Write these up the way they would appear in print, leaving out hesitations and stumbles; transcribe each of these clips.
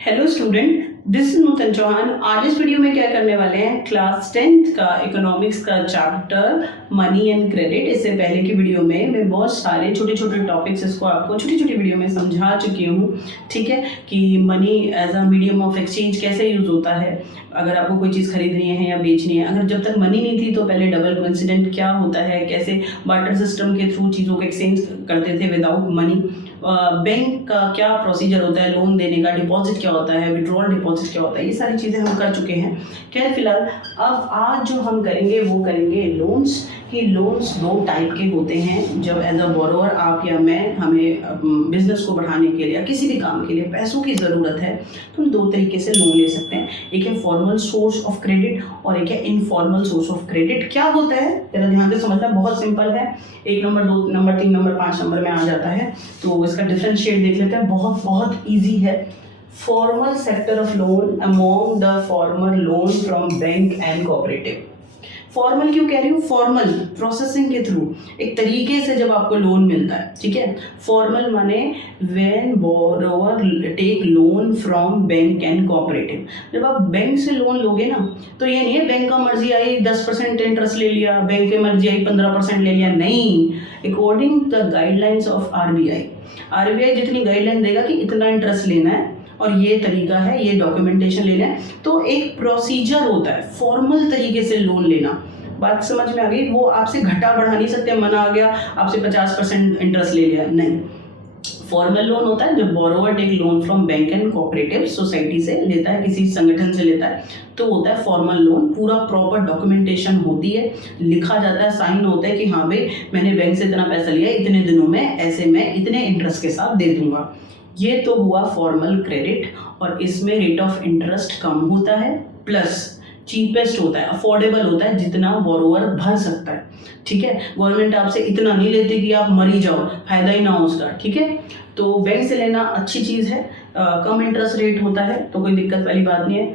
Hello student, this is नूतन चौहान। आज इस video में क्या करने वाले हैं, क्लास 10th का इकोनॉमिक्स का चैप्टर मनी एंड क्रेडिट। इससे पहले की वीडियो में मैं बहुत सारे छोटे छोटे टॉपिक्स इसको आपको छोटी छोटी वीडियो में समझा चुकी हूँ। ठीक है, कि money as a medium of exchange कैसे यूज़ होता है अगर आपको कोई चीज़ खरीदनी है या बेचनी है। अगर जब तक मनी नहीं थी तो पहले डबल कोइंसिडेंट क्या होता है, कैसे बार्टर सिस्टम के थ्रू चीज़ों को एक्सचेंज करते थे विदाउट मनी। बैंक का क्या प्रोसीजर होता है लोन देने का, डिपॉजिट क्या होता है, विड्रॉल डिपॉजिट क्या होता है, ये सारी चीज़ें हम कर चुके हैं। खैर फिलहाल अब आज जो हम करेंगे वो करेंगे लोन्स। कि लोन्स दो टाइप के होते हैं। जब एज अ बोरोवर आप या मैं, हमें बिजनेस को बढ़ाने के लिए या किसी भी काम के लिए पैसों की ज़रूरत है तो हम दो तरीके से लोन ले सकते हैं। एक है फॉर्मल सोर्स ऑफ क्रेडिट और एक है इनफॉर्मल सोर्स ऑफ क्रेडिट। क्या होता है जरा ध्यान से समझना, बहुत सिंपल है। 1 नंबर 2 नंबर 3 नंबर 5 नंबर में आ जाता है, तो इसका डिफरेंशिएट देख लेते हैं। बहुत बहुत ईजी है। Formal sector of loan among the formal loan from bank and cooperative. Formal क्यों कह रही हूँ, फॉर्मल प्रोसेसिंग के थ्रू एक तरीके से जब आपको लोन मिलता है। ठीक है, फॉर्मल माने when borrower take loan from bank and cooperative. जब आप बैंक से लोन लोगे ना तो ये नहीं है बैंक का मर्जी आई 10% इंटरेस्ट ले लिया, बैंक की मर्जी आई 15% ले लिया। नहीं, according the guidelines of RBI जितनी गाइडलाइन देगा कि इतना इंटरेस्ट लेना है और ये तरीका है, ये डॉक्यूमेंटेशन लेना है, तो एक प्रोसीजर होता है फॉर्मल तरीके से लोन लेना। बात समझ में आ गई? वो आपसे घटा बढ़ा नहीं सकते, मना आ गया आपसे 50% इंटरेस्ट ले लिया, नहीं। फॉर्मल लोन होता है जब borrower take loan from bank and cooperative society से लेता है, किसी संगठन से लेता है, तो होता है फॉर्मल लोन। पूरा प्रॉपर डॉक्यूमेंटेशन होती है, लिखा जाता है, साइन होता है कि हाँ भाई मैंने बैंक से इतना पैसा लिया, इतने दिनों में ऐसे मैं इतने इंटरेस्ट के साथ दे दूंगा। ये तो हुआ फॉर्मल क्रेडिट, और इसमें रेट ऑफ इंटरेस्ट कम होता है, प्लस चीपेस्ट होता है, अफोर्डेबल होता है, जितना बोरोवर भर सकता है। ठीक है, गवर्नमेंट आपसे इतना नहीं लेती कि आप मरी जाओ, फायदा ही ना हो उसका। ठीक है, तो बैंक से लेना अच्छी चीज़ है, कम इंटरेस्ट रेट होता है, तो कोई दिक्कत वाली बात नहीं है।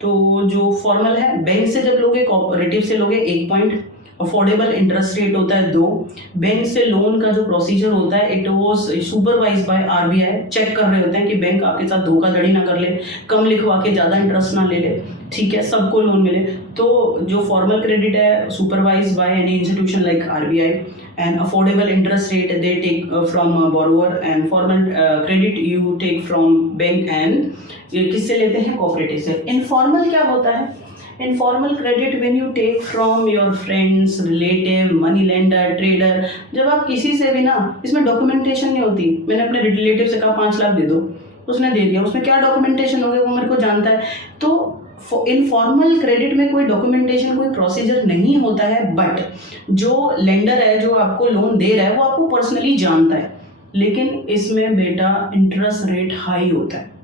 तो जो फॉर्मल है, बैंक से जब लोगे, कोऑपरेटिव से लोगे 1 पॉइंट, अफोर्डेबल इंटरेस्ट रेट होता है 2। बैंक से लोन का जो प्रोसीजर होता है it was supervise by RBI. Check कर रहे होते हैं कि बैंक आपके साथ धोखाधड़ी ना कर ले, कम लिखवा के ज़्यादा इंटरेस्ट ना ले ले। ठीक है, सबको लोन मिले। तो जो फॉर्मल क्रेडिट है supervise by any institution like RBI, and affordable interest rate they take from borrower, and formal credit you take from bank and किससे लेते हैं, कोऑपरेटिव से। इनफॉर्मल क्या होता है, informal credit when you take from your friends, relative, money lender, trader. जब आप किसी से भी ना, इसमें डॉक्यूमेंटेशन नहीं होती। मैंने अपने रिलेटिव से कहा 5 लाख दे दो, उसने दे दिया, उसमें क्या डॉक्यूमेंटेशन होगा वो मेरे को जानता है। तो इनफॉर्मल क्रेडिट में कोई डॉक्यूमेंटेशन, कोई प्रोसीजर नहीं होता है, बट जो लेंडर है, जो आपको लोन दे रहा है, वो आपको पर्सनली जानता है, लेकिन इसमें बेटा इंटरेस्ट रेट हाई होता है।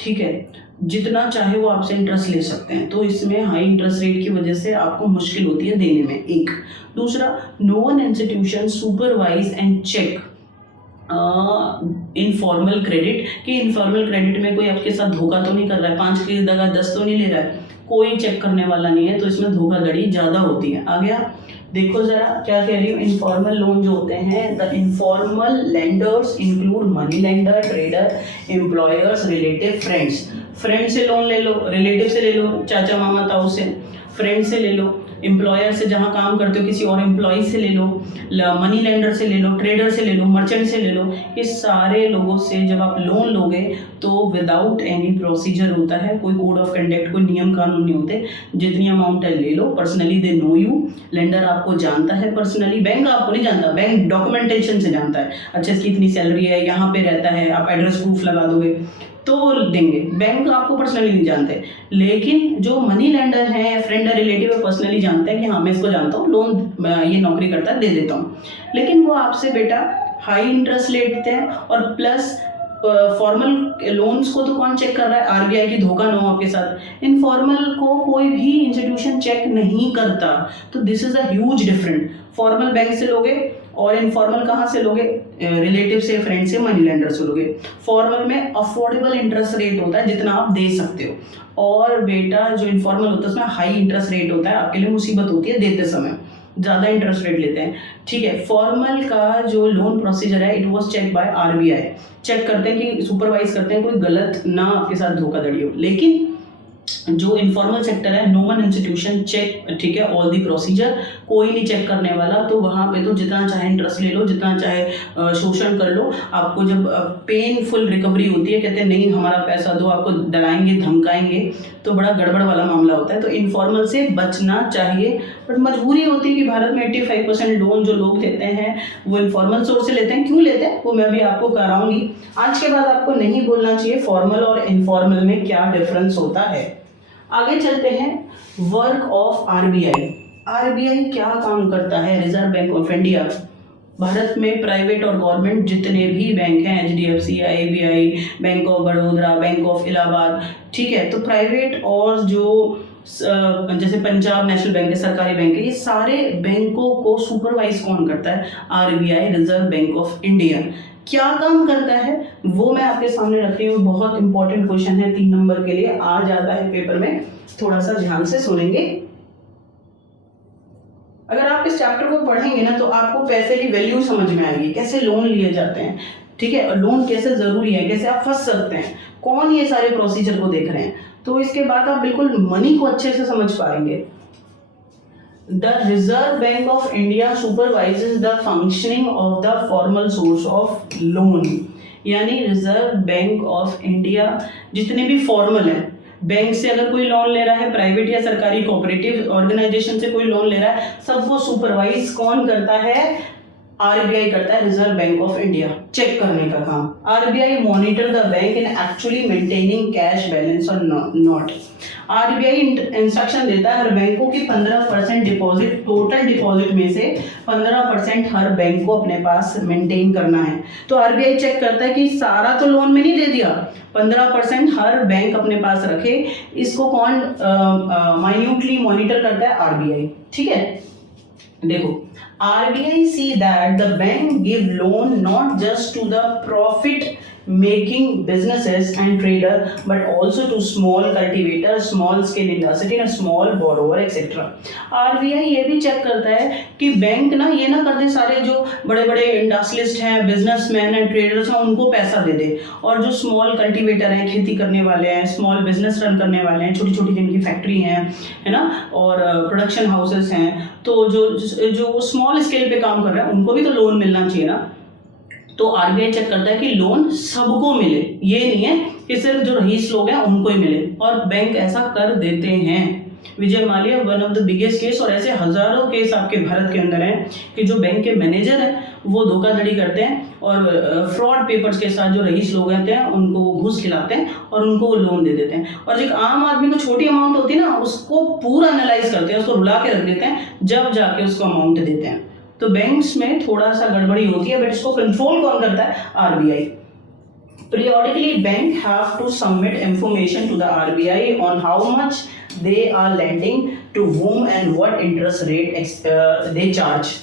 ठीक है, जितना चाहे वो आपसे इंटरेस्ट ले सकते हैं, तो इसमें हाई इंटरेस्ट रेट की वजह से आपको मुश्किल होती है देने में, एक। दूसरा, no one institution supervise and check informal credit. कि इनफॉर्मल क्रेडिट में कोई आपके साथ धोखा तो नहीं कर रहा है, 5 की जगह 10 तो नहीं ले रहा है, कोई चेक करने वाला नहीं है, तो इसमें धोखाधड़ी ज़्यादा होती है। आ गया, देखो जरा क्या कह रही हूँ। इनफॉर्मल लोन जो होते हैं, the informal lenders include money lender, trader, employers, relative, friends. Friend से लोन ले लो, रिलेटिव से ले लो, चाचा मामा ताऊ से, फ्रेंड से ले लो, एम्प्लॉयर से जहाँ काम करते हो किसी और एम्प्लॉय से ले लो, मनी लेंडर से ले लो, ट्रेडर से ले लो, मर्चेंट से ले लो। ये सारे लोगों से जब आप लोन लोगे तो विदाउट एनी प्रोसीजर होता है, कोई कोड ऑफ कंडक्ट, कोई नियम कानून नहीं होते। जितनी अमाउंट है ले लो, personally they know you. Lender आपको जानता है पर्सनली, बैंक आपको नहीं जानता, बैंक डॉक्यूमेंटेशन से जानता है। अच्छा, इसकी इतनी सैलरी है, यहाँ पे रहता है, आप एड्रेस प्रूफ लगा दोगे तो वो देंगे। बैंक आपको पर्सनली नहीं जानते, लेकिन जो मनी लेंडर है, फ्रेंड है, रिलेटिव है, पर्सनली जानते हैं कि हाँ मैं इसको जानता हूँ, लोन ये नौकरी करता है, दे देता हूँ। लेकिन वो आपसे बेटा हाई इंटरेस्ट लेते हैं, और प्लस फॉर्मल लोन्स को तो कौन चेक कर रहा है, आरबीआई की धोखा न हो आपके साथ। इनफॉर्मल को कोई भी इंस्टीट्यूशन चेक नहीं करता, तो this is a huge different. Formal bank से लोगे और इनफॉर्मल कहाँ से लोगे, रिलेटिव से, फ्रेंड से, मनी लेंडर से लोगे। फॉर्मल में अफोर्डेबल इंटरेस्ट रेट होता है जितना आप दे सकते हो, और बेटा जो इनफॉर्मल होता है उसमें हाई इंटरेस्ट रेट होता है, आपके लिए मुसीबत होती है देते समय। ज़्यादा इंटरेस्ट रेट लेते हैं। ठीक है, फॉर्मल का जो लोन प्रोसीजर है it was check by RBI, check करते हैं कि सुपरवाइज करते हैं कोई गलत ना आपके साथ धोखाधड़ी हो। लेकिन जो इनफॉर्मल सेक्टर है, नो वन इंस्टीट्यूशन चेक, ठीक है, ऑल दी प्रोसीजर, कोई नहीं चेक करने वाला। तो वहाँ पे तो जितना चाहे इंटरेस्ट ले लो, जितना चाहे शोषण कर लो। आपको जब पेनफुल रिकवरी होती है, कहते हैं नहीं हमारा पैसा दो, आपको डराएंगे धमकाएंगे, तो बड़ा गड़बड़ वाला मामला होता है। तो इनफॉर्मल से बचना चाहिए, बट मजबूरी होती है कि भारत में 85% लोन जो लोग लेते हैं वो इनफॉर्मल सोर्स से लेते हैं। क्यों लेते हैं वो मैं भी आपको कराऊंगी। आज के बाद आपको नहीं बोलना चाहिए फॉर्मल और इनफॉर्मल में क्या डिफरेंस होता है। आगे चलते हैं, वर्क ऑफ आरबीआई। आरबीआई क्या काम करता है? Reserve bank of India. Bharat में प्राइवेट और गवर्नमेंट जितने भी बैंक हैं, HDFC, IBI, bank of Baroda, bank of Allahabad, ठीक है, तो प्राइवेट और जो जैसे पंजाब नेशनल बैंक है, सरकारी बैंक है, ये सारे बैंकों को सुपरवाइज कौन करता है? RBI, reserve bank of India. क्या काम करता है वो मैं आपके सामने रख रही हूँ। बहुत इंपॉर्टेंट क्वेश्चन है, 3 नंबर के लिए आ जाता है पेपर में, थोड़ा सा ध्यान से सुनेंगे। अगर आप इस चैप्टर को पढ़ेंगे ना तो आपको पैसे की वैल्यू समझ में आएगी, कैसे लोन लिए जाते हैं, ठीक है, लोन कैसे जरूरी है, कैसे आप फंस सकते हैं, कौन ये सारे प्रोसीजर को देख रहे हैं। तो इसके बाद आप बिल्कुल मनी को अच्छे से समझ पाएंगे। The Reserve Bank of India supervises the functioning of the formal source of loan। यानी रिजर्व बैंक ऑफ इंडिया जितने भी फॉर्मल है, बैंक से अगर कोई लोन ले रहा है, प्राइवेट या सरकारी कोऑपरेटिव ऑर्गेनाइजेशन से कोई लोन ले रहा है, सबको सुपरवाइज कौन करता है? आरबीआई करता है, reserve bank of India, check करने का काम। RBI monitor the bank in actually maintaining cash balance और नॉट। आरबीआई इंस्ट्रक्शन देता है हर बैंक को कि 15% डिपॉजिट, टोटल डिपॉजिट में से 15% हर बैंक को अपने पास मेंटेन करना है। तो आरबीआई चेक करता है कि सारा तो लोन में नहीं दे दिया, 15% हर बैंक अपने पास रखे। इसको कौन माइन्यूटली मॉनिटर करता है? आरबीआई। ठीक है, देखो, RBI see that the bank give loan not just to the profit making businesses and trader but also to small cultivators, small scale industry and small borrower etc। RBI ये भी check करता है कि bank ना ये ना कर दे सारे जो बड़े बड़े इंडस्ट्रियलिस्ट हैं, बिजनेसमैन एंड ट्रेडर्स हैं उनको पैसा दे दे, और जो स्मॉल कल्टीवेटर हैं, खेती करने वाले हैं, स्मॉल बिजनेस रन करने वाले हैं, छोटी छोटी जिनकी फैक्ट्री हैं, है ना, और प्रोडक्शन हाउसेस हैं, तो जो स्मॉल स्केल पे काम कर रहे हैं उनको भी तो लोन मिलना चाहिए ना। तो आरबीआई चेक करता है कि लोन सबको मिले, ये नहीं है कि सिर्फ जो रईस लोग हैं उनको ही मिले, और बैंक ऐसा कर देते हैं। Vijay Mallya one of the biggest case, और ऐसे हजारों केस आपके भारत के अंदर हैं कि जो बैंक के मैनेजर हैं वो धोखाधड़ी करते हैं और फ्रॉड पेपर्स के साथ जो रईस लोग रहते हैं उनको घूस खिलाते हैं और उनको वो लोन दे देते हैं। और जो आम आदमी को छोटी अमाउंट होती है ना उसको पूरा एनालाइज करते हैं, उसको रुला के रख देते हैं, जब जाके उसको अमाउंट देते हैं। तो बैंक्स में थोड़ा सा गड़बड़ी होती है, बट इसको कंट्रोल कौन करता है? RBI. Periodically, bank have to submit information to the RBI on how much they are lending to whom and what interest rate they charge।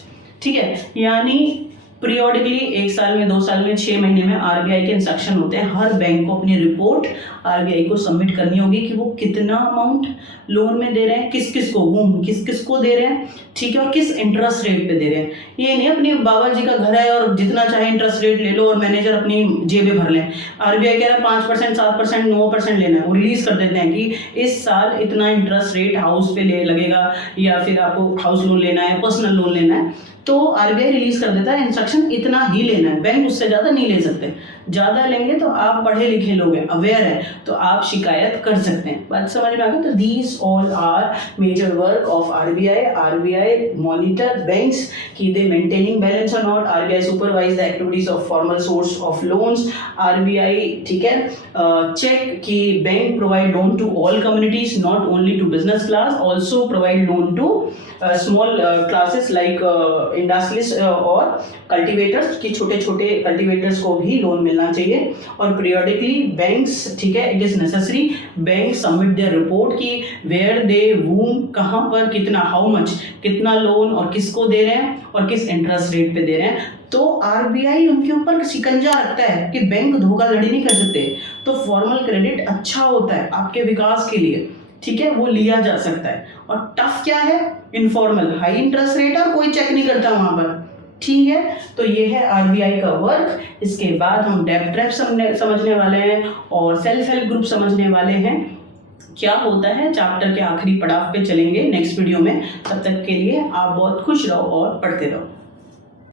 ठीक है, यानी पीरियोडिकली 1 साल में, 2 साल में, 6 महीने में आरबीआई के इंस्ट्रक्शन होते हैं, हर बैंक को अपनी रिपोर्ट आरबीआई को सबमिट करनी होगी कि वो कितना अमाउंट लोन में दे रहे हैं, किस किस को, वो किस किस को दे रहे हैं, ठीक है, और किस इंटरेस्ट रेट पे दे रहे हैं। ये नहीं अपनी बाबा जी का घर है और जितना चाहे इंटरेस्ट रेट ले लो और मैनेजर अपनी जेबें भर लें। आरबीआई कह रहा है 5%, 7%, 9% लेना है, वो रिलीज कर देते हैं कि इस साल इतना इंटरेस्ट रेट हाउस पे लगेगा, या फिर आपको हाउस लोन लेना है, पर्सनल लोन लेना है, तो आरबीआई रिलीज कर देता है इंस्ट्रक्शन इतना ही लेना है, बैंक उससे ज़्यादा नहीं ले सकते। ज़्यादा लेंगे तो आप पढ़े लिखे लोग हैं, अवेयर है, तो आप शिकायत कर सकते हैं। बात समझ में आ गई? तो these all are major work of RBI. RBI monitor banks कि दे मेंटेनिंग बैलेंस और not. RBI supervise the activities of formal source of loans. RBI, ठीक है, चेक कि bank provide loan to all communities, not only to business class, also provide loan to small classes like industrialist और cultivators, की छोटे छोटे cultivators को भी loan मिलना चाहिए। और पीरियोडिकली बैंक्स, ठीक है, it is necessary bank submit there report की वेयर दे वूम, कहाँ पर कितना, हाउ मच, कितना लोन और किसको दे रहे हैं और किस इंटरेस्ट रेट पे दे रहे हैं। तो आरबीआई उनके ऊपर शिकंजा रखता है कि बैंक धोखाधड़ी नहीं कर सकते। तो फॉर्मल क्रेडिट अच्छा होता है आपके विकास के लिए, ठीक है, वो लिया जा सकता है। और टफ क्या है, इनफॉर्मल, हाई इंटरेस्ट रेट और कोई चेक नहीं करता वहां पर, ठीक है। तो ये है आरबीआई का वर्क। इसके बाद हम डेब्ट ट्रैप समझने वाले हैं और सेल्फ हेल्प ग्रुप समझने वाले हैं। क्या होता है चैप्टर के आखिरी पड़ाव पे चलेंगे नेक्स्ट वीडियो में। तब तक के लिए आप बहुत खुश रहो और पढ़ते रहो।